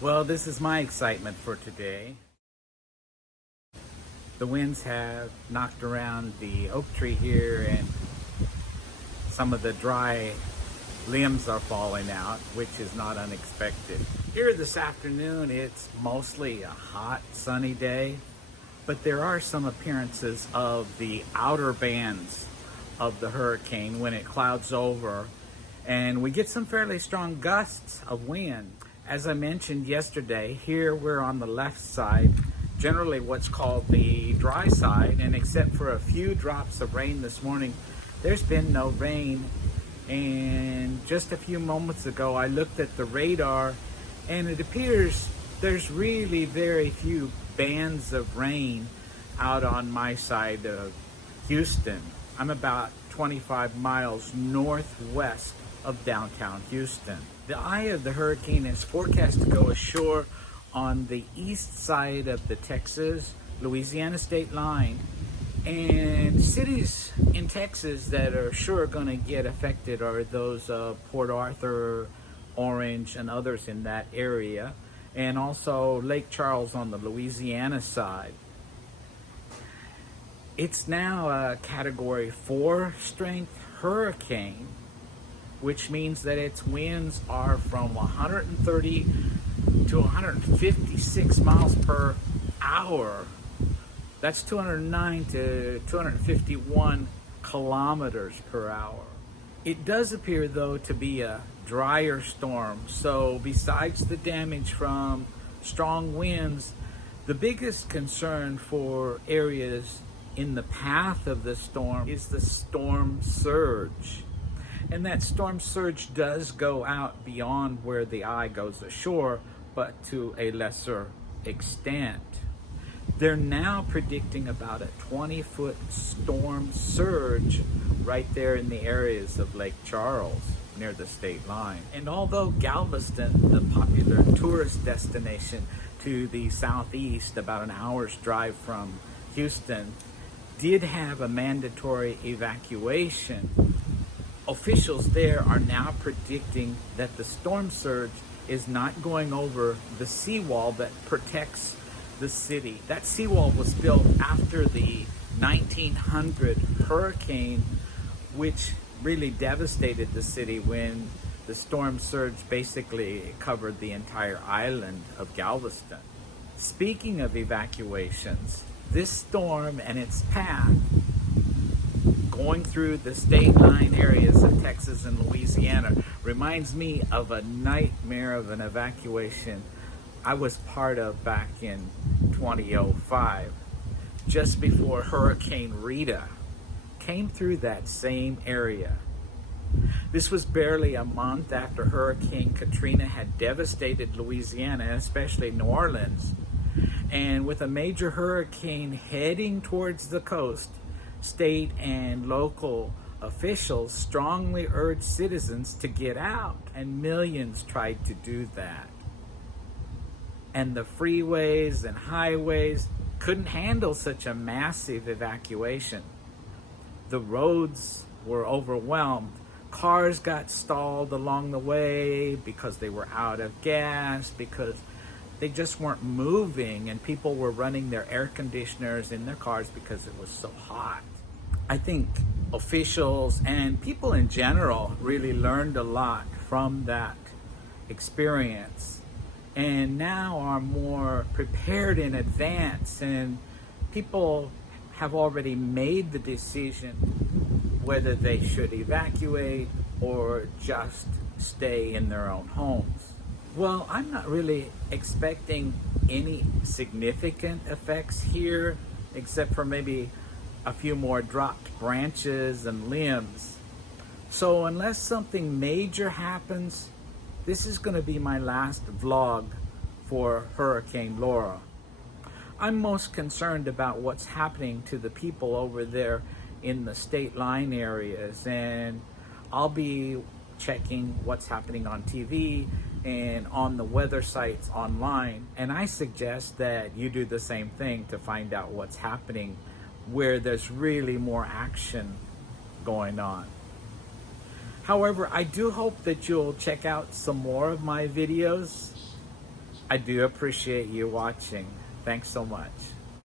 Well, this is my excitement for today. The winds have knocked around the oak tree here, and some of the dry limbs are falling out, which is not unexpected. Here this afternoon, it's mostly a hot, sunny day, but there are some appearances of the outer bands of the hurricane when it clouds over, and we get some fairly strong gusts of wind. As I mentioned yesterday, here we're on the left side, generally what's called the dry side, and except for a few drops of rain this morning, there's been no rain. And just a few moments ago, I looked at the radar, and it appears there's really very few bands of rain out on my side of Houston. I'm about 25 miles northwest of downtown Houston. The eye of the hurricane is forecast to go ashore on the east side of the Texas-Louisiana state line. And cities in Texas that are sure going to get affected are those Port Arthur, Orange, and others in that area, and also Lake Charles on the Louisiana side. It's now a Category 4 strength hurricane, which means that its winds are from 130 to 156 miles per hour. That's 209 to 251 kilometers per hour. It does appear, though, to be a drier storm. So besides the damage from strong winds, the biggest concern for areas in the path of the storm is the storm surge. And that storm surge does go out beyond where the eye goes ashore, but to a lesser extent. They're now predicting about a 20-foot storm surge right there in the areas of Lake Charles near the state line. And although Galveston, the popular tourist destination to the southeast, about an hour's drive from Houston, did have a mandatory evacuation, officials there are now predicting that the storm surge is not going over the seawall that protects the city. That seawall was built after the 1900 hurricane, which really devastated the city when the storm surge basically covered the entire island of Galveston. Speaking of evacuations, this storm and its path going through the state line areas of Texas and Louisiana reminds me of a nightmare of an evacuation I was part of back in 2005, just before Hurricane Rita came through that same area. This was barely a month after Hurricane Katrina had devastated Louisiana, especially New Orleans. And with a major hurricane heading towards the coast, state and local officials strongly urged citizens to get out, and millions tried to do that. And the freeways and highways couldn't handle such a massive evacuation. The roads were overwhelmed. Cars got stalled along the way because they were out of gas, because they just weren't moving, and people were running their air conditioners in their cars because it was so hot. I think officials and people in general really learned a lot from that experience, and now are more prepared in advance, and people have already made the decision whether they should evacuate or just stay in their own homes. Well, I'm not really expecting any significant effects here, except for maybe a few more dropped branches and limbs. So unless something major happens, this is going to be my last vlog for Hurricane Laura. I'm most concerned about what's happening to the people over there in the state line areas, and I'll be checking what's happening on TV and on the weather sites online, and I suggest that you do the same thing to find out what's happening where there's really more action going on. However, I do hope that you'll check out some more of my videos. I do appreciate you watching. Thanks so much.